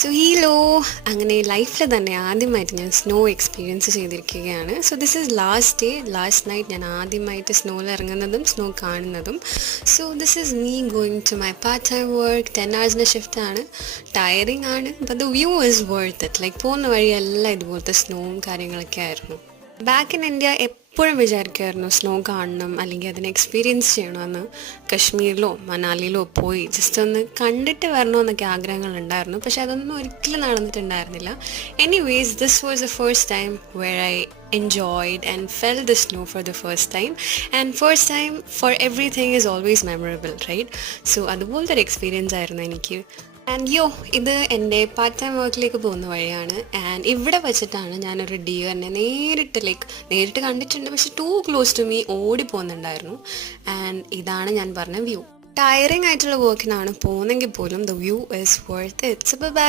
So Helio അങ്ങനെ ലൈഫിൽ തന്നെ ആദ്യമായിട്ട് ഞാൻ സ്നോ എക്സ്പീരിയൻസ് ചെയ്തിരിക്കുകയാണ്. So this is last day, last night ഞാൻ ആദ്യമായിട്ട് സ്നോയിൽ ഇറങ്ങുന്നതും സ്നോ കാണുന്നതും. So this is me going to my part time work. 10 hours ഷിഫ്റ്റാണ്, ടയറിങ് ആണ്, but the view is worth it. Like പോകുന്ന വഴിയെല്ലാം ഇതുപോലത്തെ സ്നോവും കാര്യങ്ങളൊക്കെ ആയിരുന്നു. ബാക്ക് ഇൻ ഇന്ത്യ എപ്പോഴും വിചാരിക്കുമായിരുന്നു സ്നോ കാണണം അല്ലെങ്കിൽ അതിനെ എക്സ്പീരിയൻസ് ചെയ്യണമെന്ന്. കശ്മീരിലോ മനാലിയിലോ പോയി ജസ്റ്റ് ഒന്ന് കണ്ടിട്ട് വരണമെന്നൊക്കെ ആഗ്രഹങ്ങളുണ്ടായിരുന്നു, പക്ഷെ അതൊന്നും ഒരിക്കലും നടന്നിട്ടുണ്ടായിരുന്നില്ല. Anyways this was the first time where I enjoyed and felt the snow for the first time, and first time for everything is always memorable, right? So അതുപോലത്തെ ഒരു എക്സ്പീരിയൻസ് ആയിരുന്നു എനിക്ക്. ആൻഡ് ഇത് എൻ്റെ പാർട്ട് ടൈം വർക്കിലേക്ക് പോകുന്ന വഴിയാണ്. And ഇവിടെ വെച്ചിട്ടാണ് ഞാനൊരു ഡിയറിനെ നേരിട്ട് കണ്ടിട്ടുണ്ട്, പക്ഷെ ടു ക്ലോസ് ടു മീ ഓടി പോകുന്നുണ്ടായിരുന്നു. ആൻഡ് ഇതാണ് ഞാൻ പറഞ്ഞ വ്യൂ. ടയറിങ് ആയിട്ടുള്ള വർക്കിനാണ് പോകുന്നെങ്കിൽ പോലും the view is worth it. So by.